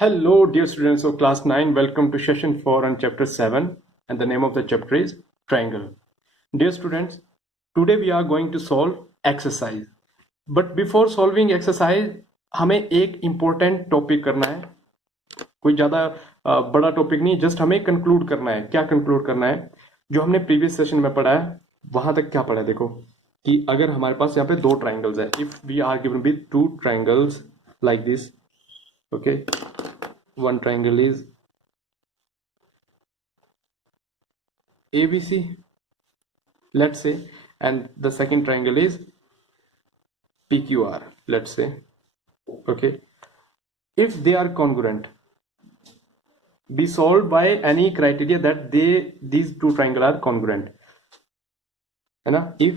Hello, dear students of class 9. Welcome to session 4 on chapter 7, and the name of the chapter is triangle. Dear students, today we are going to solve exercise. But before solving exercise, हमें एक important topic करना है. कोई ज़्यादा बड़ा topic नहीं, just हमें conclude करना है. क्या कंक्लूड करना है? जो हमने प्रीवियस सेशन में पढ़ा है वहां तक क्या पढ़ा है. देखो कि अगर हमारे पास यहाँ पे दो ट्राइंगल्स है, if we are given with two triangles like this, okay, one triangle is ABC, let's say, and the second triangle is PQR, let's say. Okay, if they are congruent, be solved by any criteria that these two triangles are congruent, है ना. If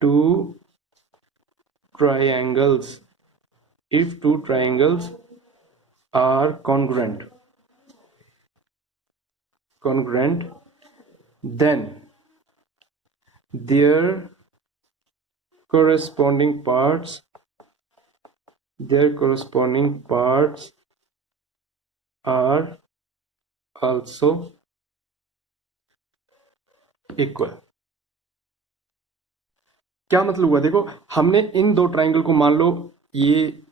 two triangles are congruent, then their corresponding parts are also equal. क्या मतलब हुआ? देखो, हमने इन दो triangle को, मान लो ये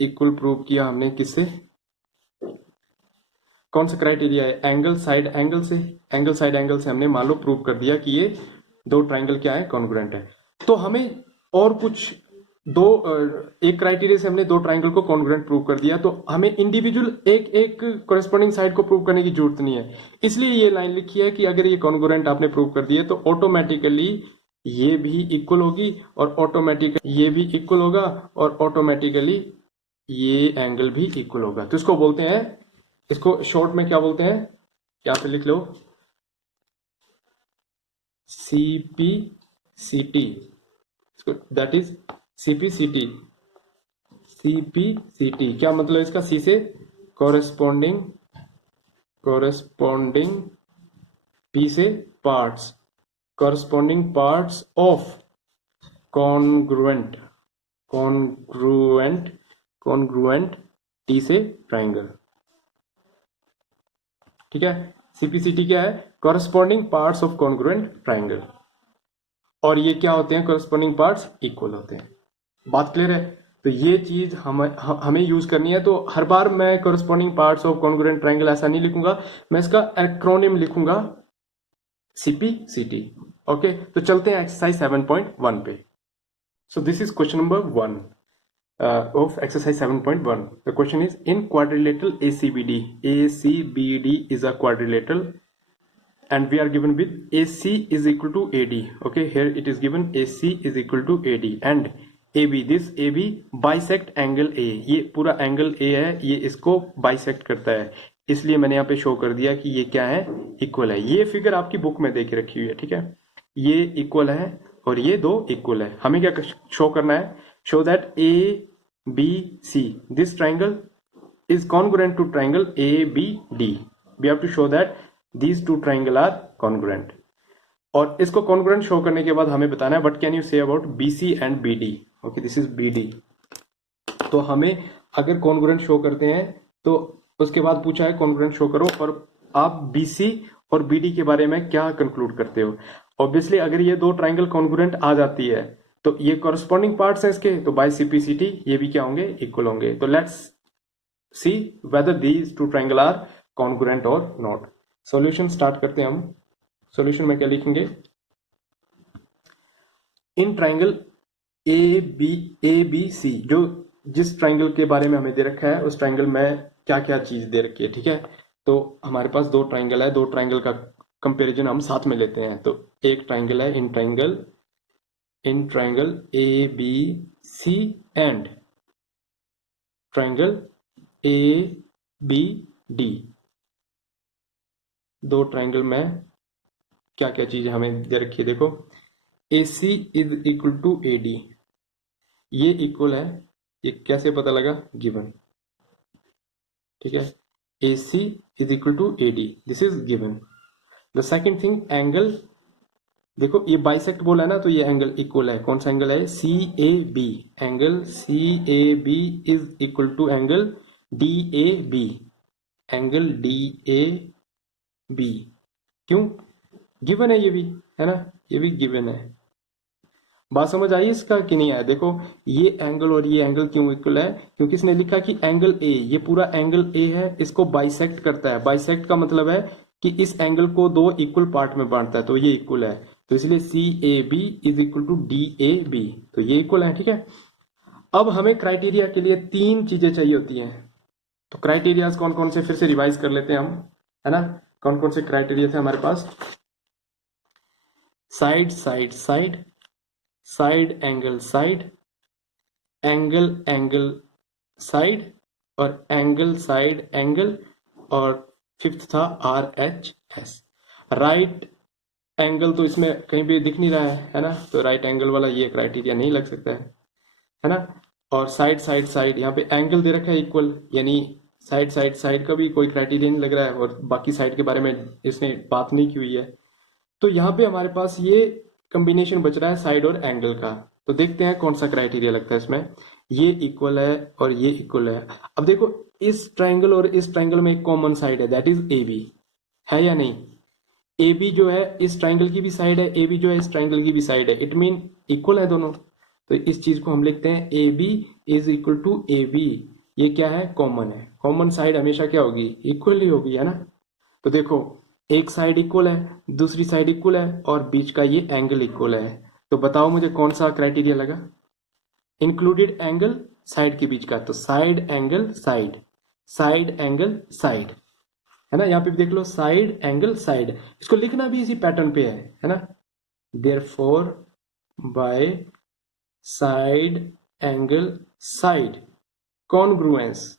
इक्वल प्रूव किया हमने किससे, कौन सा क्राइटेरिया है? एंगल साइड एंगल से. एंगल साइड एंगल से हमने मान लो प्रूव कर दिया कि ये दो ट्राइंगल क्या है, कॉन्ग्रुएंट है. तो हमें और कुछ एक क्राइटेरिया से हमने दो ट्राइंगल को कॉन्ग्रुएंट प्रूव कर दिया, तो हमें इंडिविजुअल एक कॉरेस्पॉन्डिंग साइड को प्रूव करने की जरूरत नहीं है. इसलिए ये लाइन लिखी है कि अगर ये कॉन्ग्रुएंट आपने प्रूव कर दिया तो ऑटोमेटिकली ये भी इक्वल होगी और ऑटोमेटिकली ये भी इक्वल होगा और ऑटोमेटिकली ये एंगल भी इक्वल होगा. तो इसको बोलते हैं, इसको शॉर्ट में क्या बोलते हैं, क्या पे लिख लो, CPCT. That is CPCT. क्या मतलब इसका? सी से कॉरेस्पॉन्डिंग, P से parts, corresponding parts of congruent, T से ट्राइंगल. ठीक है. CPCT क्या है? Corresponding parts of congruent triangle. और ये क्या होते हैं? कॉरेस्पॉन्डिंग पार्ट्स इक्वल होते हैं. बात क्लियर है? तो ये चीज हमें यूज करनी है. तो हर बार मैं corresponding parts of congruent triangle ऐसा नहीं लिखूंगा, मैं इसका एक्रोनिम लिखूंगा CPCT. ओके, तो चलते हैं एक्सरसाइज 7.1 पे. So this is question number 1 of exercise 7.1. The question is, in quadrilateral ACBD is a quadrilateral and we are given with AC is equal to AD. Okay, here it is given AC is equal to AD and AB, this AB bisect angle A. ये पूरा angle A है, ये इसको bisect करता है, इसलिए मैंने यहाँ पे शो कर दिया कि ये क्या है, इक्वल है. ये फिगर आपकी बुक में देके रखी हुई है. ठीक है, ये इक्वल है और ये दो इक्वल है. हमें क्या शो करना है? Show that ABC, this triangle is congruent to triangle ABD. We have to show that these two triangle are congruent. और इसको congruent शो करने के बाद हमें बताना है what can you say about BC and BD. Okay, this is BD. तो हमें अगर congruent शो करते हैं तो उसके बाद पूछा है congruent शो करो, और आप BC और BD के बारे में क्या कंक्लूड करते हो. ऑब्वियसली अगर ये दो ट्राइंगल कॉन्ग्रुएंट आ जाती है तो ये कॉरेस्पॉन्डिंग पार्ट्स हैं इसके, तो बाय CPCT ये भी क्या होंगे, इक्वल होंगे. तो let's see whether these two triangle are congruent और नॉट. सॉल्यूशन स्टार्ट करते हैं हम. सॉल्यूशन में क्या लिखेंगे? इन ट्राइंगल ABC, जो जिस ट्राइंगल के बारे में हमें दे रखा है उस ट्राइंगल में क्या क्या चीज दे रखी है. ठीक है, तो हमारे पास दो ट्राइंगल है, दो ट्राइंगल का कंपेरिजन हम साथ में लेते हैं. तो एक ट्राइंगल है in triangle ABC and triangle ABD. दो ट्राइंगल में क्या क्या चीजें हमें दे रखी है? देखो, AC is equal to AD, ये इक्वल है. ये कैसे पता लगा? गिवन. ठीक है, AC is equal to AD, this is given. The second thing, angle. देखो ये बाइसेक्ट बोला है ना, तो ये एंगल इक्वल है. कौन सा एंगल है? CAB. Angle CAB is equal to angle DAB, angle DAB, क्यों? गिवन है ये भी, है ना, ये भी गिवन है। बात समझ आई इसका कि नहीं आया? देखो ये एंगल और ये एंगल क्यों इक्वल है? क्योंकि इसने लिखा कि एंगल ए, ये पूरा एंगल ए है, इसको बाइसेक्ट करता है। बाइसेक्ट का मतलब है कि इस एंगल को दो इक्वल पार्ट में बांटता है, तो ये इक्वल है, तो इसलिए CAB is equal to DAB, तो ये इक्वल है। ठीक है, अब हमें क्राइटेरिया के लिए तीन चीजें चाहिए होती हैं, तो क्राइटेरियाज कौन कौन से फिर से रिवाइज कर लेते हैं हम, है ना। कौन कौन से क्राइटेरिया थे हमारे पास? Side side side, side angle side, angle angle side, और एंगल साइड एंगल, और फिफ्थ था RHS। राइट एंगल तो इसमें कहीं भी दिख नहीं रहा है ना, तो राइट एंगल वाला ये क्राइटेरिया नहीं लग सकता है ना। और साइड साइड साइड, यहाँ पे एंगल दे रखा है इक्वल, यानी साइड साइड साइड का भी कोई क्राइटेरिया नहीं लग रहा है, और बाकी साइड के बारे में इसने बात नहीं की हुई है। तो यहाँ पे हमारे पास ये कॉम्बिनेशन बच रहा है साइड और एंगल का, तो देखते हैं कौन सा क्राइटेरिया लगता है इसमें। ये इक्वल है और ये इक्वल है। अब देखो इस ट्राइंगल और इस ट्राइंगल में एक कॉमन साइड है, दैट इज AB, है या नहीं? AB जो है इस ट्राइंगल की भी साइड है, AB जो है इस ट्राइंगल की भी साइड है, इट मीन इक्वल है दोनों। तो इस चीज को हम लिखते हैं AB is equal to AB। ये क्या है? कॉमन है। कॉमन साइड हमेशा क्या होगी? इक्वल ही होगी, है ना। तो देखो एक साइड इक्वल है, दूसरी साइड इक्वल है, और बीच का ये एंगल इक्वल है। तो बताओ मुझे कौन सा क्राइटेरिया लगा? इंक्लूडेड एंगल साइड के बीच का, तो side angle side, side angle side, है ना। यहाँ पे भी देख लो साइड एंगल साइड, इसको लिखना भी इसी पैटर्न पे है ना। Therefore by side angle side congruence,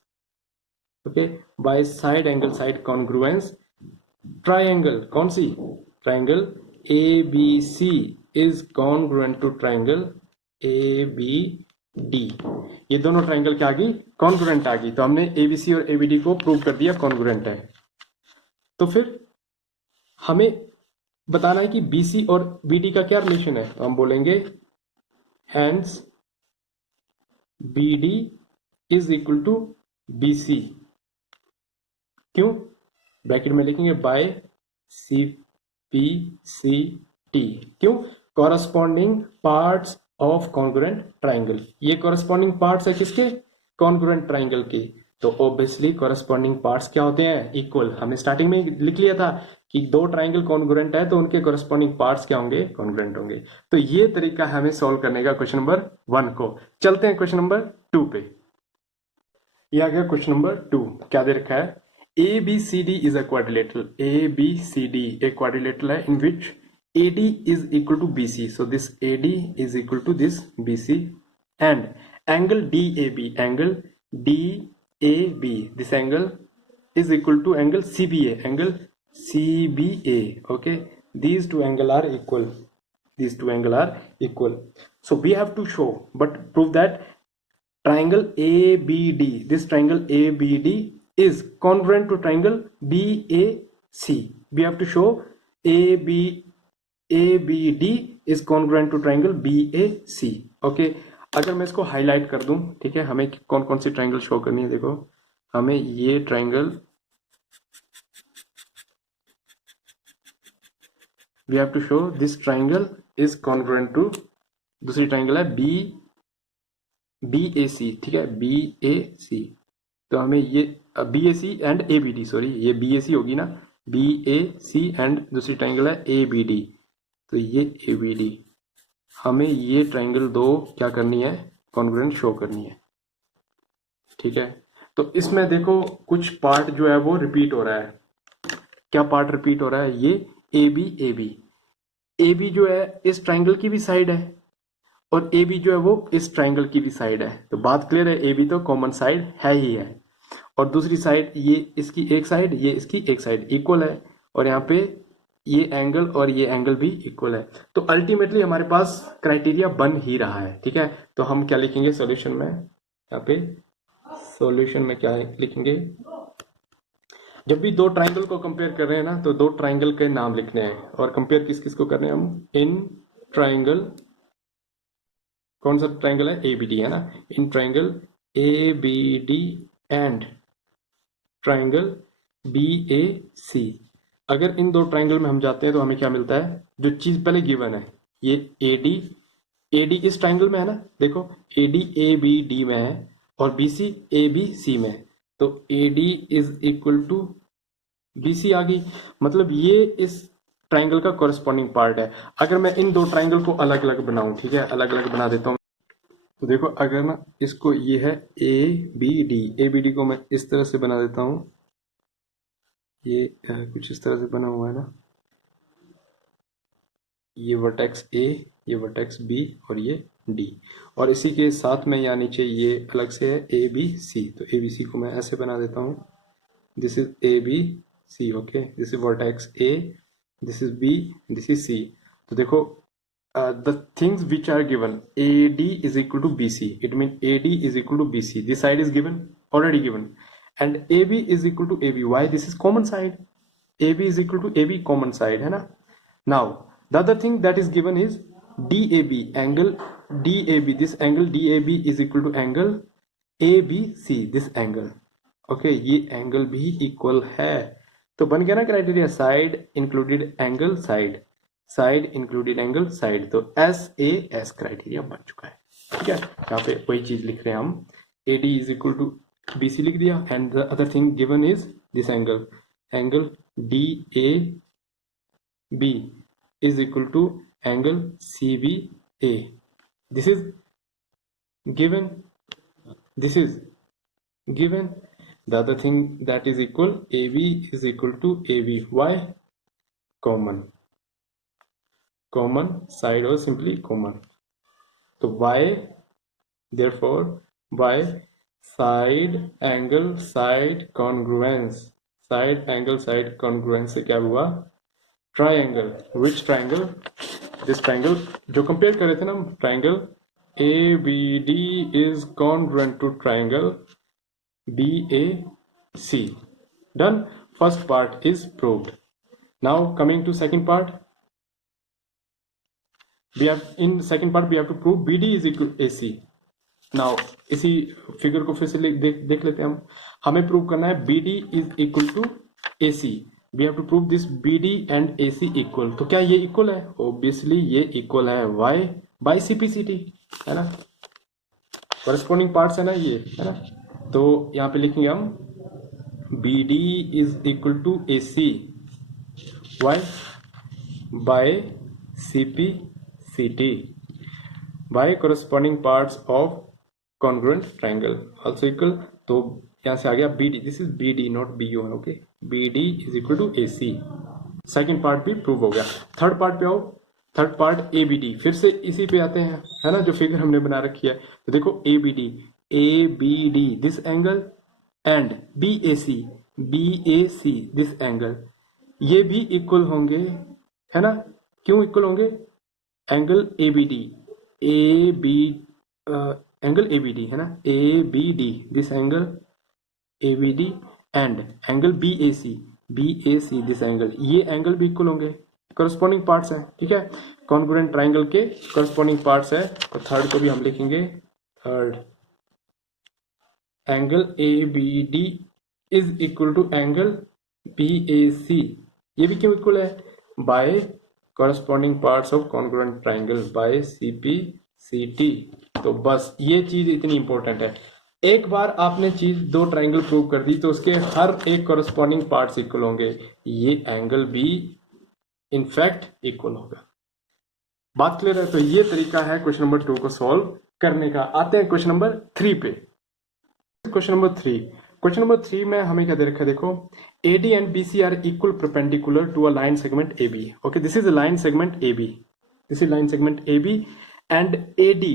okay, by side angle side congruence triangle, कौन सी? Triangle ABC is congruent to triangle ABD। ये दोनों ट्राइंगल क्या आ गई? कॉन्ग्रुएंट आ गई। तो हमने ABC और ABD को प्रूव कर दिया कॉन्ग्रुएंट है। तो फिर हमें बताना है कि BC और BD का क्या रिलेशन है, तो हम बोलेंगे hence BD is equal to BC, क्यों? ब्रैकेट में लिखेंगे बाय CPCT, क्यों? Corresponding parts of congruent triangle, ये कॉरस्पॉन्डिंग पार्ट्स है किसके? कॉन्ग्रुएंट ट्राइंगल के। तो ऑब्वियसली कॉरस्पॉन्डिंग पार्ट्स क्या होते हैं? इक्वल। हमने स्टार्टिंग में लिख लिया था कि दो ट्राइंगल कॉन्ग्रुएंट है तो उनके कॉरस्पॉन्डिंग पार्ट्स क्या होंगे? कॉन्ग्रुएंट होंगे। तो ये तरीका है हमें सॉल्व करने का क्वेश्चन नंबर 1 को। चलते हैं क्वेश्चन नंबर 2 पे। ये आ गया क्वेश्चन नंबर 2। क्या दे रखा है? ABCD is a quadrilateral. ABCD एक quadrilateral है in which AD is equal to BC. So this AD is equal to this BC, and angle DAB, angle DAB, this angle is equal to angle CBA, angle CBA. Okay, these two angle are equal. These two angle are equal. So we have to show, but prove that triangle ABD, this triangle ABD is congruent to triangle BAC. We have to show ABD is congruent to triangle BAC. Okay, अगर मैं इसको highlight कर दूं, ठीक है, हमें कौन कौन सी ट्राइंगल शो करनी है? देखो हमें ये triangle, we have to show this triangle is congruent to, दूसरी ट्राइंगल है BAC, ठीक है, BAC। तो हमें ये BAC एंड ABD, सॉरी ये BAC होगी ना, BAC एंड दूसरी ट्राइंगल है ABD, तो ये ABD। हमें ये ट्राइंगल दो क्या करनी है? कॉन्ग्रुएंट शो करनी है, ठीक है। तो इसमें देखो कुछ पार्ट जो है वो रिपीट हो रहा है। क्या पार्ट रिपीट हो रहा है? ये AB जो है इस ट्राइंगल की भी साइड है, और AB जो है वो इस ट्राइंगल की भी साइड है। तो बात क्लियर है, AB तो कॉमन साइड है ही है, और दूसरी साइड ये इसकी एक साइड, ये इसकी एक साइड इक्वल है, और यहाँ पे ये एंगल और ये एंगल भी इक्वल है। तो अल्टीमेटली हमारे पास क्राइटेरिया बन ही रहा है, ठीक है। तो हम क्या लिखेंगे सॉल्यूशन में? यहाँ पे सॉल्यूशन में क्या लिखेंगे? जब भी दो ट्राइंगल को कंपेयर कर रहे हैं ना, तो दो ट्राइंगल के नाम लिखने हैं, और कंपेयर किस किस को करने हैं हम? इन ट्राइंगल, कौन सा ट्राइंगल है? ABD, है ना। In triangle ABD and triangle BAC। अगर इन दो ट्राइंगल में हम जाते हैं तो हमें क्या मिलता है, जो चीज पहले गिवन है, ये AD इस ट्राइंगल में है ना, देखो AD ABD में है और BC ABC में है, तो AD is equal to BC आ गई। मतलब ये इस ट्राइंगल का कॉरेस्पॉन्डिंग पार्ट है। अगर मैं इन दो ट्राइंगल को अलग अलग बनाऊं, ठीक है, अलग अलग बना देता हूं, तो देखो अगर ना इसको, ये है ABD को मैं इस तरह से बना देता हूं, ये कुछ इस तरह से बना हुआ है ना, ये वर्टेक्स A, ये वर्टेक्स B और ये D, और इसी के साथ में यहाँ नीचे ये अलग से है ABC, तो ABC को मैं ऐसे बना देता हूँ, this is ABC, okay, this is vertex A, this is B, this is C। तो देखो the things which are given, AD is equal to BC, it means AD is equal to BC, this side is given, already given, and AB is equal to AB, why, this is common side, AB is equal to AB, common side है ना। Now the other thing that is given is DAB, angle DAB, this angle DAB is equal to angle ABC, this angle, okay ये angle भी equal है। तो बन गया ना criteria, side included angle side, side included angle side, तो SAS criteria बन चुका है। ठीक है, यहाँ पे वही चीज लिख रहे हैं हम, AD is equal to BC लिख दिया, and the other thing given is this angle, angle DAB is equal to angle CBA, this is given, this is given, the other thing that is equal, AB is equal to AB, why, common, common side or simply common, तो y, therefore y side angle side congruence, side angle side congruence से क्या हुआ, triangle, which triangle, this triangle जो compare कर रहे थे ना, triangle ABD is congruent to triangle BAC। Done, first part is proved. Now coming to second part, we have in second part we have to prove BD is equal to AC। Now इसी figure को फिर से देख लेते हैं हम, हमें prove करना है BD is equal to AC, we have to prove this BD and AC equal. तो क्या ये इक्वल है, ऑब्वियसली ये इक्वल है, y बाई CPCT है ना, कॉरेस्पॉन्डिंग पार्ट्स है ना ये, है ना। तो यहाँ पे लिखेंगे हम BD is equal to AC, y by CPCT by corresponding parts of congruent triangle also equal। तो यहां से आ गया BD, this is BD not BO, okay, BD is equal to AC। Second part भी प्रूव हो गया। Third part पे आओ, थर्ड पार्ट ABD, फिर से इसी पे आते हैं, है ना, जो फिगर हमने बना रखी है। तो देखो ABD this angle and BAC this angle, ये भी इक्वल होंगे, है ना। क्यों इक्वल होंगे, एंगल एंगल ABD है ना, ABD this angle ABD and angle BAC this angle, ये एंगल भी इक्वल होंगे, कॉरेस्पॉन्डिंग पार्ट्स हैं। ठीक है, कॉन्ग्रुएंट ट्राइंगल के कॉरेस्पॉन्डिंग पार्ट्स है। तो थर्ड को भी हम लिखेंगे, third angle ABD is equal to angle BAC, ये भी क्यों इक्वल है, by corresponding parts of congruent triangle by CPCT। तो बस ये चीज इतनी इंपॉर्टेंट है, एक बार आपने चीज दो ट्राइंगल प्रूव कर दी तो उसके हर एक कॉरेस्पॉन्डिंग पार्ट्स इक्वल होंगे, ये एंगल भी इनफैक्ट इक्वल होगा। बात क्लियर है। तो ये तरीका है क्वेश्चन नंबर 2 को सॉल्व करने का। आते हैं क्वेश्चन नंबर 3 पे। क्वेश्चन नंबर 3 में हमें क्या दे रखा है, देखो AD and BC are equal perpendicular to a line segment AB, okay, this is a line segment AB, this is line segment AB and AD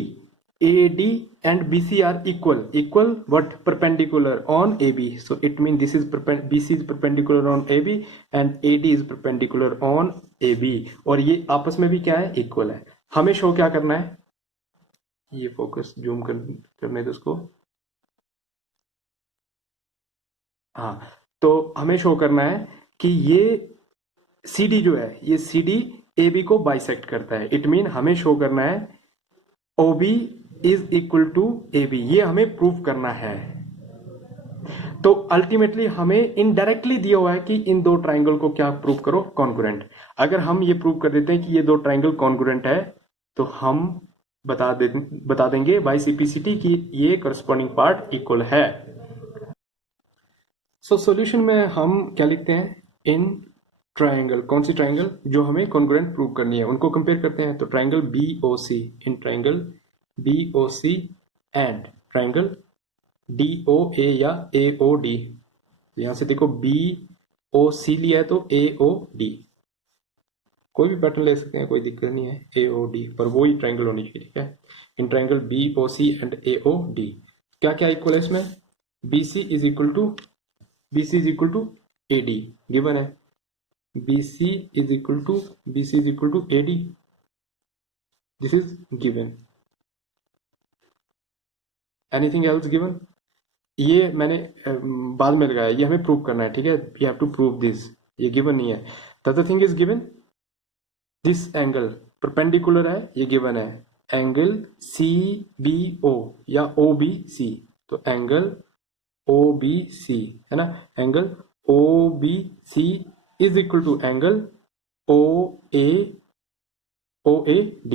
and BC are equal what, perpendicular on AB, so it means this is BC is perpendicular on AB and AD is perpendicular on AB, और ये आपस में भी क्या है, equal है। हमें show क्या करना है, ये फोकस जूम करने दो उसको, हाँ, तो हमें शो करना है कि ये CD जो है, ये CD AB को बाइसेक्ट करता है, इट मीन हमें शो करना है OB is equal to AB, ये हमें प्रूव करना है। तो तो अल्टीमेटली हमें इनडायरेक्टली दिया हुआ है कि इन दो ट्राइंगल को क्या प्रूव करो, कॉन्ग्रुएंट। अगर हम ये प्रूव कर देते हैं कि ये दो ट्राइंगल कॉन्ग्रुएंट है तो हम बता देंगे बाय सीपीसीटी कि ये करस्पॉन्डिंग पार्ट इक्वल है। सो सॉल्यूशन में हम क्या लिखते हैं, इन ट्राइंगल, कौन सी ट्राइंगल जो हमें कॉन्ग्रुएंट प्रूव करनी है उनको कंपेयर करते हैं। तो triangle BOC, in triangle BOC and triangle DOA या एओडी। यहां से देखो बीओसी लिया है तो एओडी, कोई भी पैटर्न ले सकते हैं, कोई दिक्कत नहीं है, एओडी पर वो ही ट्राइंगल होनी चाहिए, ठीक है। In triangle BOC and AOD क्या क्या इक्वल है इसमें, BC is equal to AD given है, BC is equal to AD, this is given, anything else given, ये मैंने बाद में लगाया, ये हमें प्रूव करना है, ठीक है, you have to prove this, ये गिवन नहीं है। The other thing is given, this angle perpendicular है, ये गिवन है, एंगल CBO या OBC, तो एंगल OBC है ना, angle OBC is equal to angle OAD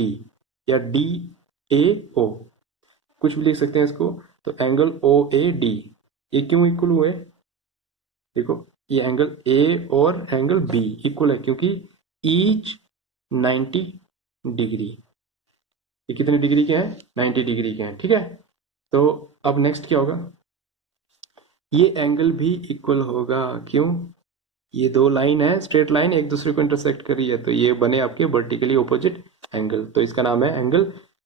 या DAO, कुछ भी लिख सकते हैं इसको। तो एंगल OAD ये क्यों इक्वल हुए, देखो ये एंगल A और एंगल B इक्वल है क्योंकि ईच 90 डिग्री, ये कितने डिग्री के हैं, 90 डिग्री के हैं, ठीक है। तो अब नेक्स्ट क्या होगा, ये एंगल भी इक्वल होगा, क्यों, ये दो लाइन है, स्ट्रेट लाइन एक दूसरे को इंटरसेक्ट कर रही है, तो ये बने आपके वर्टिकली ऑपोजिट एंगल, तो इसका नाम है angle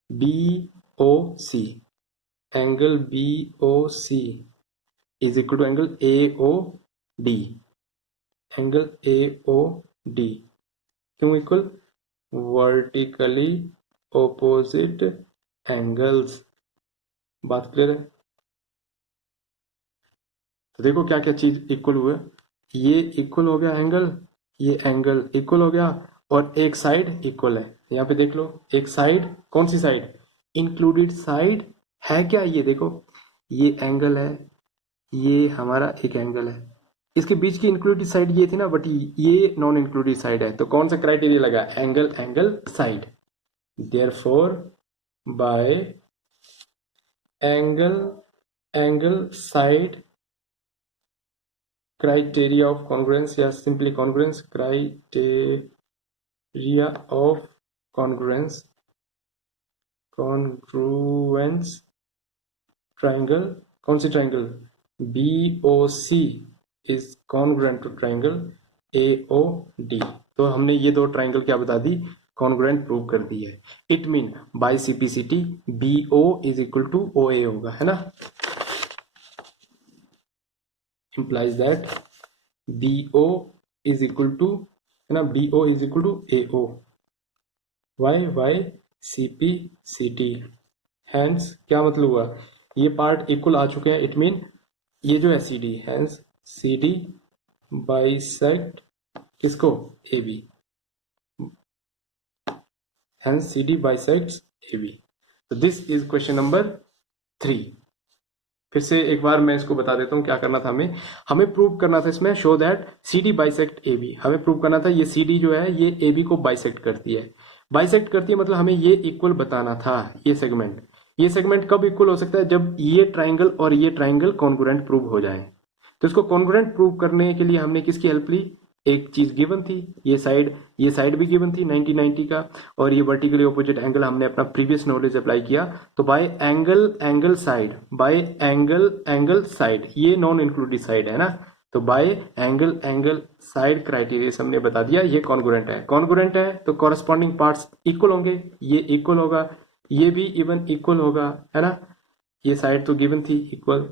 BOC, angle BOC is equal to angle AOD, angle AOD क्यों इक्वल, वर्टिकली ऑपोजिट एंगल्स, बात क्लियर है। तो देखो क्या क्या चीज इक्वल हुआ, ये इक्वल हो गया एंगल, ये एंगल इक्वल हो गया और एक साइड इक्वल है, यहाँ पे देख लो एक साइड, कौन सी साइड, इंक्लूडेड साइड है क्या, ये देखो ये एंगल है, ये हमारा एक एंगल है, इसके बीच की इंक्लूडेड साइड ये थी ना, बट ये नॉन इंक्लूडेड साइड है, तो कौन सा क्राइटेरिया लगा, angle angle side, therefore by angle angle side criteria of congruence या simply congruence, criteria of congruence triangle, कौन सी triangle, BOC is congruent to triangle AOD, तो हमने ये दो ट्राइंगल क्या बता दी, कॉन्ग्रुएंट प्रूव कर दी है। It mean by CPCT BO is equal to OA होगा, है ना, implies that BO is equal to, है ना, BO is equal to AO, why CPCT, hence क्या मतलब हुआ, ये पार्ट इक्वल आ चुके हैं, इट मीन ये जो है CD, hence CD बाइसेक्ट किसको, AB, hence CD bisects AB, तो दिस इज क्वेश्चन नंबर 3। फिर से एक बार मैं इसको बता देता हूँ क्या करना था, हमें प्रूव करना था इसमें, show that CD bisect AB, हमें प्रूव करना था ये CD जो है ये AB को बाइसेक्ट करती है, मतलब हमें ये इक्वल बताना था, ये सेगमेंट कब इक्वल हो सकता है, जब ये ट्राइंगल और ये ट्राइंगल कॉन्ग्रुएंट प्रूव हो जाए। तो इसको कॉन्ग्रुएंट प्रूव करने के लिए हमने किसकी हेल्प ली, एक चीज गिवन थी, ये साइड भी गिवन थी 90 का, और ये वर्टिकली ऑपोजिट एंगल हमने अपना प्रीवियस नॉलेज अप्लाई किया, तो बाय एंगल साइड ये नॉन इंक्लूडेड साइड है ना, तो बाय एंगल साइड क्राइटेरिया हमने बता दिया ये कॉन्ग्रुएंट है, तो कॉरेस्पॉन्डिंग पार्ट्स इक्वल होंगे, ये इक्वल होगा, ये भी इवन इक्वल होगा, है ना, ये साइड तो गिवन थी इक्वल,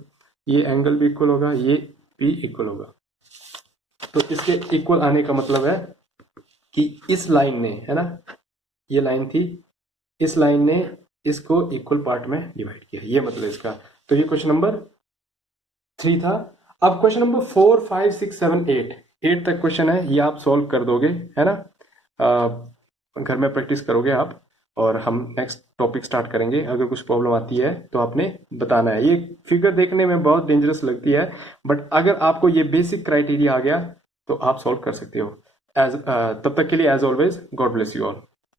ये एंगल भी इक्वल होगा, ये भी इक्वल होगा। तो इसके इक्वल आने का मतलब है कि इस लाइन ने, है ना, ये लाइन थी, इस लाइन ने इसको इक्वल पार्ट में डिवाइड किया, ये मतलब इसका। तो ये क्वेश्चन नंबर 3 था। अब क्वेश्चन नंबर 4, 5, 6, 7, 8 तक क्वेश्चन है, ये आप सॉल्व कर दोगे, है ना, घर में प्रैक्टिस करोगे आप। और हम नेक्स्ट टॉपिक स्टार्ट करेंगे। अगर कुछ प्रॉब्लम आती है तो आपने बताना है। ये फिगर देखने में बहुत डेंजरस लगती है, बट अगर आपको ये बेसिक क्राइटेरिया आ गया तो आप सॉल्व कर सकते हो। तब तक के लिए as always, God bless you all.